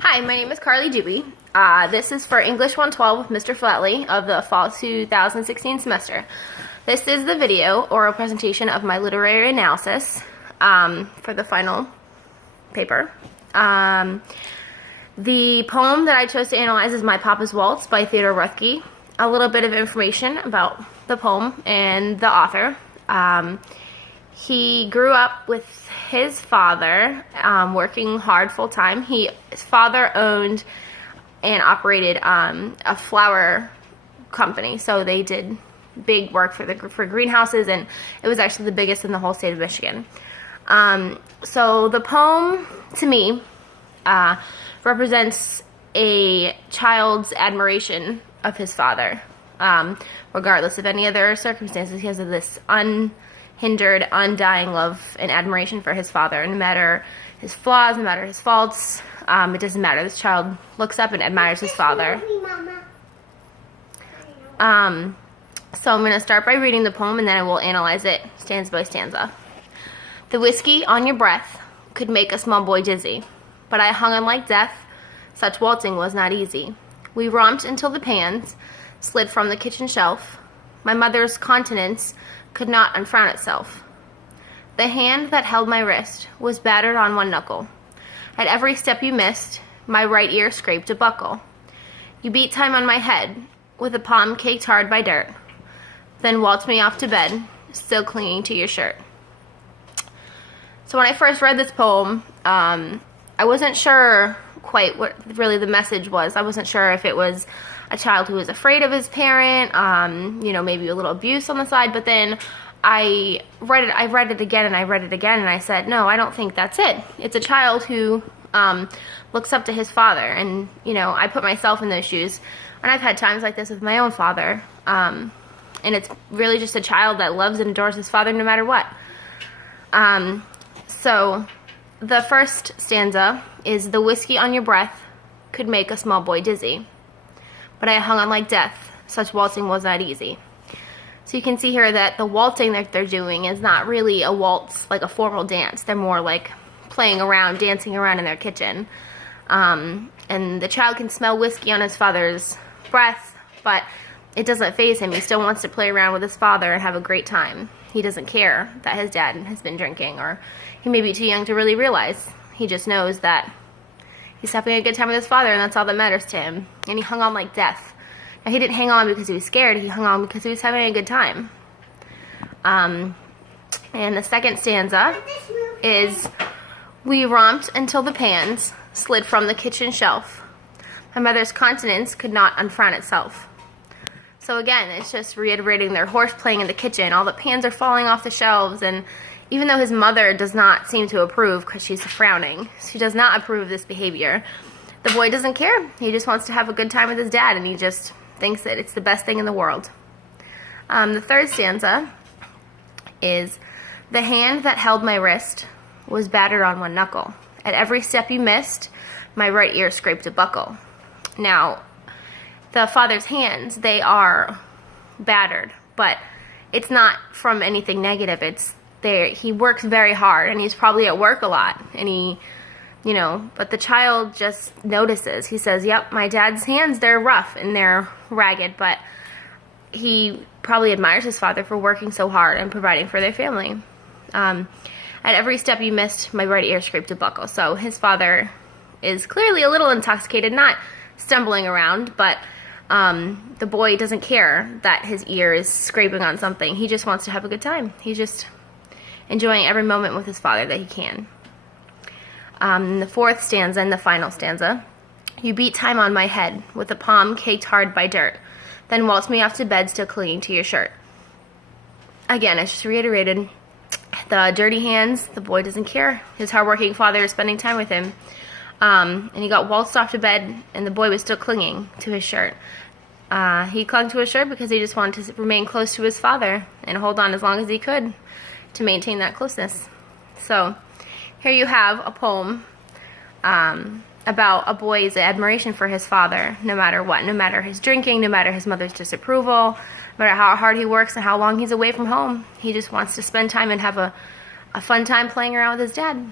Hi, my name is Carly Dewey. This is for English 112 with Mr. Flatley of the Fall 2016 semester. This is the video oral presentation of my literary analysis for the final paper. The poem that I chose to analyze is My Papa's Waltz by Theodore Roethke. A little bit of information about the poem and the author. He grew up with his father working hard full-time. His father owned and operated a flower company, so they did big work for greenhouses, and it was actually the biggest in the whole state of Michigan. So the poem, to me, represents a child's admiration of his father, regardless of any other circumstances. He has this unhindered, undying love and admiration for his father. No matter his flaws, no matter his faults, it doesn't matter. This child looks up and admires his father. So I'm going to start by reading the poem, and then I will analyze it stanza by stanza. The whiskey on your breath could make a small boy dizzy, but I hung on like death. Such waltzing was not easy. We romped until the pans slid from the kitchen shelf. My mother's countenance could not unfrown itself. The hand that held my wrist was battered on one knuckle. At every step you missed, my right ear scraped a buckle. You beat time on my head with a palm caked hard by dirt, then waltzed me off to bed, still clinging to your shirt. So when I first read this poem, I wasn't sure quite what really the message was. I wasn't sure if it was a child who was afraid of his parent, maybe a little abuse on the side, but then I read it again, and I said, no, I don't think that's it. It's a child who looks up to his father, and, I put myself in those shoes, and I've had times like this with my own father, and it's really just a child that loves and adores his father no matter what. So the first stanza is, the whiskey on your breath could make a small boy dizzy, but I hung on like death. Such waltzing was not easy. So you can see here that the waltzing that they're doing is not really a waltz, like a formal dance. They're more like playing around, dancing around in their kitchen. And the child can smell whiskey on his father's breath, but it doesn't faze him. He still wants to play around with his father and have a great time. He doesn't care that his dad has been drinking, or he may be too young to really realize. He just knows that he's having a good time with his father, and that's all that matters to him. And he hung on like death. Now, he didn't hang on because he was scared. He hung on because he was having a good time. And the second stanza is, we romped until the pans slid from the kitchen shelf. My mother's countenance could not unfrown itself. So again, it's just reiterating their horse playing in the kitchen. All the pans are falling off the shelves, and even though his mother does not seem to approve because she's frowning, she does not approve of this behavior, the boy doesn't care. He just wants to have a good time with his dad, and he just thinks that it's the best thing in the world. The third stanza is, the hand that held my wrist was battered on one knuckle. At every step you missed, my right ear scraped a buckle. Now, the father's hands, they are battered, but it's not from anything negative. It's there. He works very hard, and he's probably at work a lot, and but the child just notices. He says, yep, my dad's hands, they're rough and they're ragged, but he probably admires his father for working so hard and providing for their family. At every step you missed, my right ear scraped a buckle. So his father is clearly a little intoxicated, not stumbling around, but the boy doesn't care that his ear is scraping on something. He just wants to have a good time. He's just enjoying every moment with his father that he can. The fourth stanza and the final stanza, you beat time on my head with a palm caked hard by dirt, then waltzed me off to bed still clinging to your shirt. Again, it's just reiterated the dirty hands. The boy doesn't care. His hardworking father is spending time with him. And he got waltzed off to bed, and the boy was still clinging to his shirt. He clung to his shirt because he just wanted to remain close to his father and hold on as long as he could to maintain that closeness. So here you have a poem about a boy's admiration for his father, no matter what, no matter his drinking, no matter his mother's disapproval, no matter how hard he works and how long he's away from home. He just wants to spend time and have a fun time playing around with his dad.